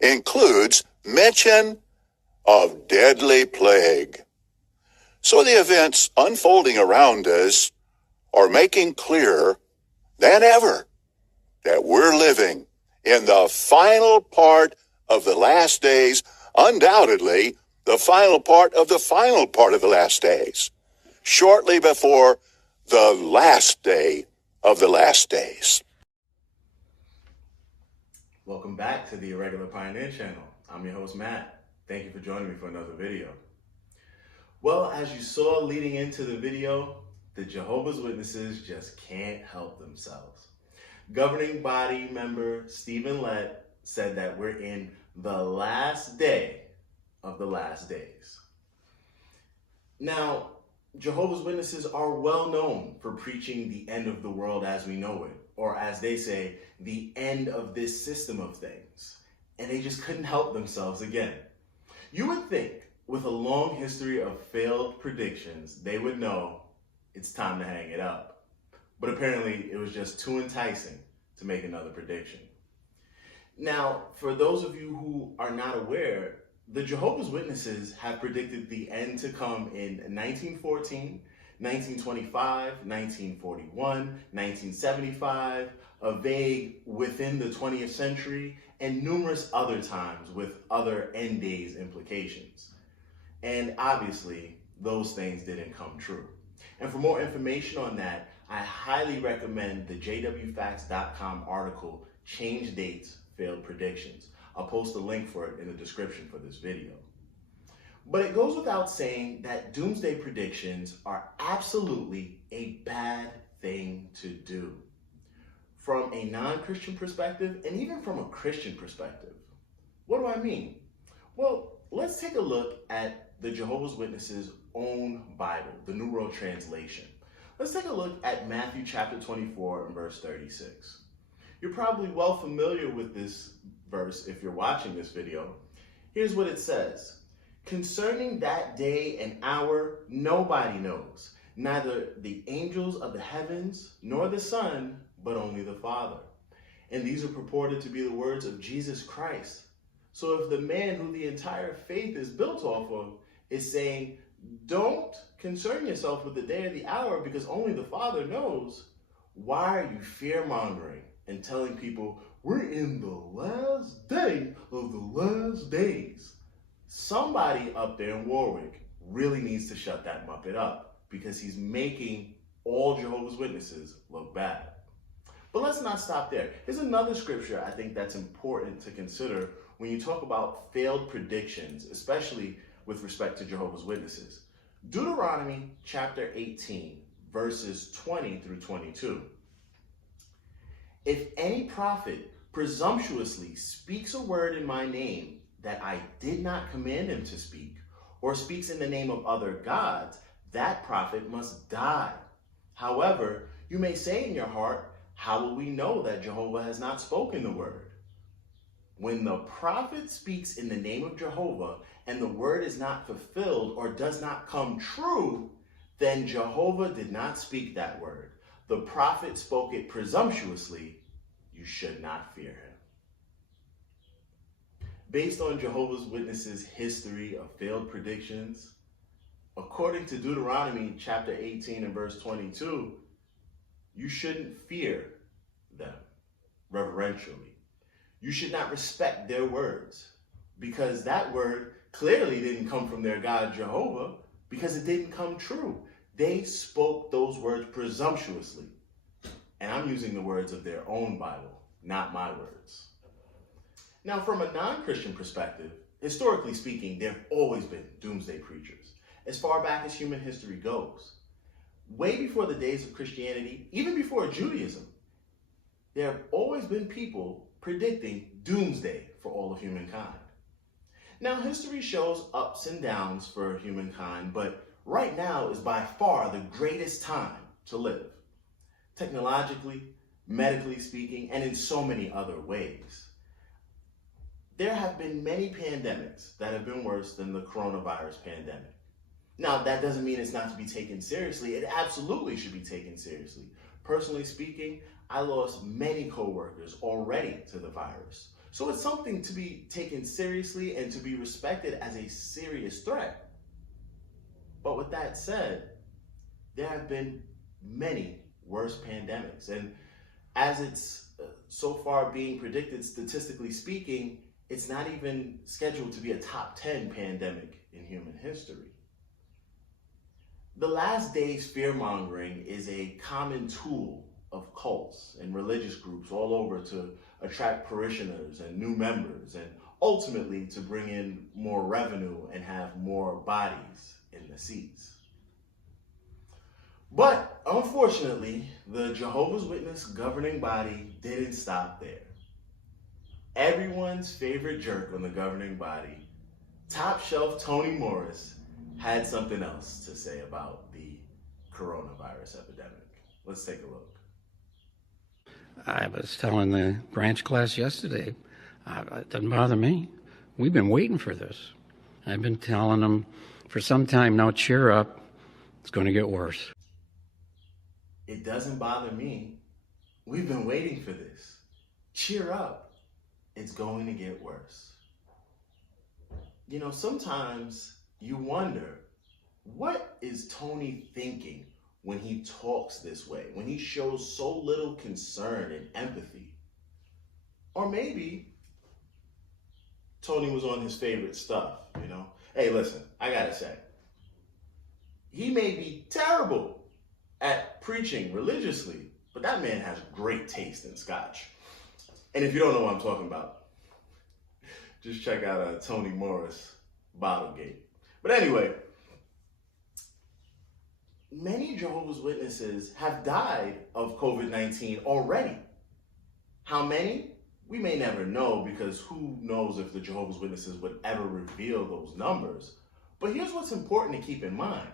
includes mention of deadly plague. So the events unfolding around us are making clearer than ever that we're living in the final part of the last days, undoubtedly the final part of the last days, shortly before the last day of the last days. Welcome back to the Irregular Pioneer Channel. I'm your host, Matt. Thank you for joining me for another video. Well, as you saw leading into the video, the Jehovah's Witnesses just can't help themselves. Governing body member Stephen Lett said that we're in the last day of the last days. Now, Jehovah's Witnesses are well known for preaching the end of the world as we know it, or as they say, the end of this system of things. And they just couldn't help themselves again. You would think, with a long history of failed predictions, they would know it's time to hang it up. But apparently, it was just too enticing to make another prediction. Now, for those of you who are not aware, the Jehovah's Witnesses have predicted the end to come in 1914, 1925, 1941, 1975, a vague within the 20th century, and numerous other times with other end days implications. And obviously, those things didn't come true. And for more information on that, I highly recommend the jwfacts.com article, Change Dates, Failed Predictions. I'll post a link for it in the description for this video. But it goes without saying that doomsday predictions are absolutely a bad thing to do. From a non-Christian perspective, and even from a Christian perspective. What do I mean? Well, let's take a look at the Jehovah's Witnesses' own Bible, the New World Translation. Let's take a look at Matthew chapter 24 and verse 36. You're probably well familiar with this verse if you're watching this video. Here's what it says. Concerning that day and hour, nobody knows, neither the angels of the heavens nor the Son, but only the Father. And these are purported to be the words of Jesus Christ. So if the man who the entire faith is built off of is saying, don't concern yourself with the day or the hour because only the Father knows, why are you fear-mongering and telling people we're in the last day of the last days? Somebody up there in Warwick really needs to shut that Muppet up because he's making all Jehovah's Witnesses look bad. But let's not stop there. Here's another scripture I think that's important to consider when you talk about failed predictions, especially with respect to Jehovah's Witnesses. Deuteronomy chapter 18, verses 20 through 22. If any prophet presumptuously speaks a word in my name that I did not command him to speak, or speaks in the name of other gods, that prophet must die. However, you may say in your heart, how will we know that Jehovah has not spoken the word? When the prophet speaks in the name of Jehovah and the word is not fulfilled or does not come true, then Jehovah did not speak that word. The prophet spoke it presumptuously. You should not fear him. Based on Jehovah's Witnesses' history of failed predictions, according to Deuteronomy chapter 18 and verse 22, you shouldn't fear them reverentially. You should not respect their words because that word clearly didn't come from their God Jehovah because it didn't come true. They spoke those words presumptuously. And I'm using the words of their own Bible, not my words. Now, from a non-Christian perspective, historically speaking, there have always been doomsday preachers, as far back as human history goes. Way before the days of Christianity, even before Judaism, there have always been people predicting doomsday for all of humankind. Now, history shows ups and downs for humankind, but right now is by far the greatest time to live. Technologically, medically speaking, and in so many other ways. There have been many pandemics that have been worse than the coronavirus pandemic. Now, that doesn't mean it's not to be taken seriously. It absolutely should be taken seriously. Personally speaking, I lost many coworkers already to the virus. So it's something to be taken seriously and to be respected as a serious threat. But with that said, there have been many worse pandemics. And as it's so far being predicted, statistically speaking, it's not even scheduled to be a top 10 pandemic in human history. The last days fear-mongering is a common tool of cults and religious groups all over to attract parishioners and new members, and ultimately to bring in more revenue and have more bodies in the seats. But unfortunately, the Jehovah's Witness governing body didn't stop there. Everyone's favorite jerk on the governing body, top shelf Tony Morris, had something else to say about the coronavirus epidemic. Let's take a look. I was telling the branch class yesterday, it doesn't bother me. We've been waiting for this. I've been telling them for some time now, cheer up, it's going to get worse. It doesn't bother me. We've been waiting for this. Cheer up, it's going to get worse. You know, sometimes you wonder, what is Tony thinking when he talks this way, when he shows so little concern and empathy? Or maybe Tony was on his favorite stuff, you know? Hey, listen, I gotta say, he may be terrible at preaching religiously, but that man has great taste in scotch. And if you don't know what I'm talking about, just check out Tony Morris Bottlegate. But anyway, many Jehovah's Witnesses have died of COVID-19 already. How many? We may never know, because who knows if the Jehovah's Witnesses would ever reveal those numbers. But here's what's important to keep in mind.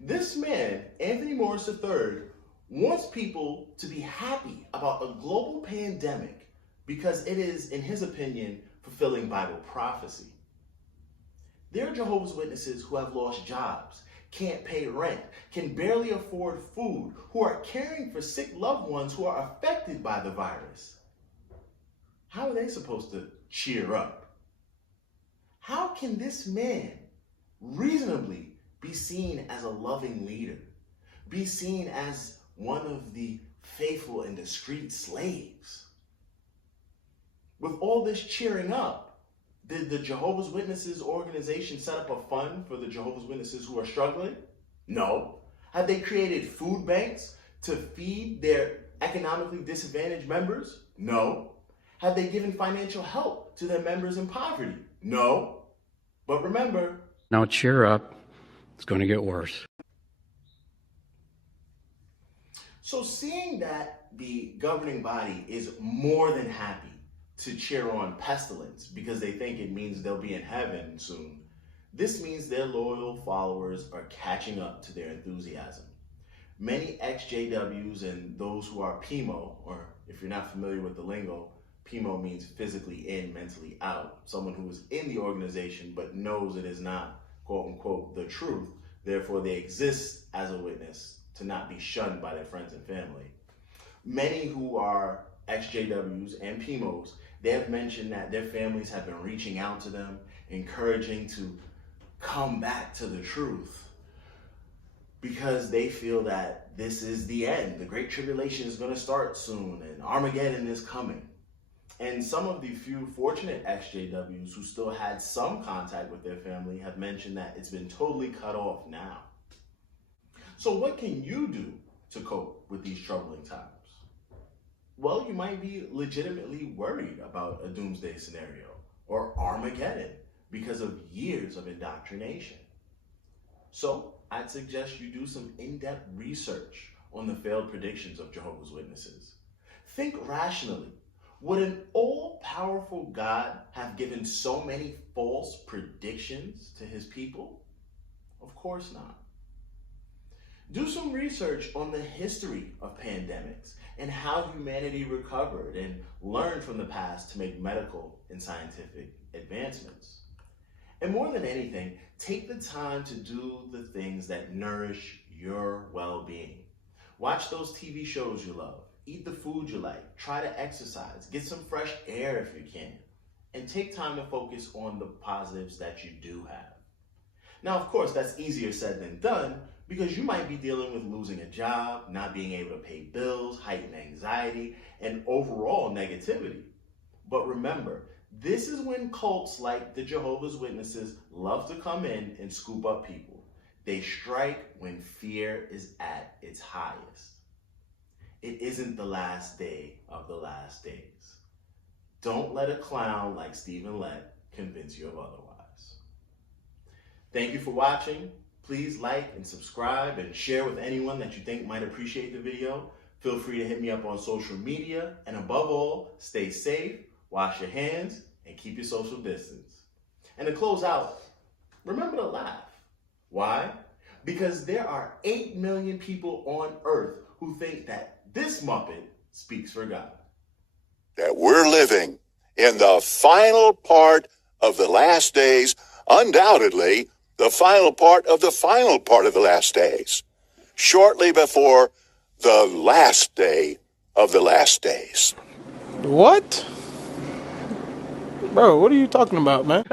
This man, Anthony Morris III, wants people to be happy about a global pandemic because it is, in his opinion, fulfilling Bible prophecy. There are Jehovah's Witnesses who have lost jobs, can't pay rent, can barely afford food, who are caring for sick loved ones who are affected by the virus. How are they supposed to cheer up? How can this man reasonably be seen as a loving leader, be seen as one of the faithful and discreet slaves? With all this cheering up, did the Jehovah's Witnesses organization set up a fund for the Jehovah's Witnesses who are struggling? No. Have they created food banks to feed their economically disadvantaged members? No. Have they given financial help to their members in poverty? No. But remember, Now cheer up, it's going to get worse. so seeing that the governing body is more than happy to cheer on pestilence because they think it means they'll be in heaven soon, this means their loyal followers are catching up to their enthusiasm. Many ex-JWs and those who are PMO, or if you're not familiar with the lingo, PMO means physically in, mentally out. Someone who is in the organization but knows it is not, quote unquote, the truth. Therefore, they exist as a witness to not be shunned by their friends and family. Many who are ex-JWs and PMOs, they have mentioned that their families have been reaching out to them, encouraging to come back to the truth, because they feel that this is the end. The Great Tribulation is going to start soon, and Armageddon is coming. And some of the few fortunate ex-JWs who still had some contact with their family have mentioned that it's been totally cut off now. So what can you do to cope with these troubling times? Well, you might be legitimately worried about a doomsday scenario or Armageddon because of years of indoctrination. So I'd suggest you do some in-depth research on the failed predictions of Jehovah's Witnesses. Think rationally. Would an all-powerful God have given so many false predictions to his people? Of course not. Do some research on the history of pandemics and how humanity recovered and learned from the past to make medical and scientific advancements. And more than anything, take the time to do the things that nourish your well-being. Watch those TV shows you love. Eat the food you like. Try to exercise. Get some fresh air if you can. And take time to focus on the positives that you do have. Now, of course, that's easier said than done because you might be dealing with losing a job, not being able to pay bills, heightened anxiety, and overall negativity. But remember, this is when cults like the Jehovah's Witnesses love to come in and scoop up people. They strike when fear is at its highest. It isn't the last day of the last days. Don't let a clown like Stephen Lett convince you of otherwise. Thank you for watching. Please like and subscribe and share with anyone that you think might appreciate the video. Feel free to hit me up on social media. And above all, stay safe, wash your hands, and keep your social distance. And to close out, remember to laugh. Why? Because there are 8 million people on earth who think that this Muppet speaks for God. That we're living in the final part of the last days, undoubtedly the final part of the last days, shortly before the last day of the last days. What? Bro, what are you talking about, man?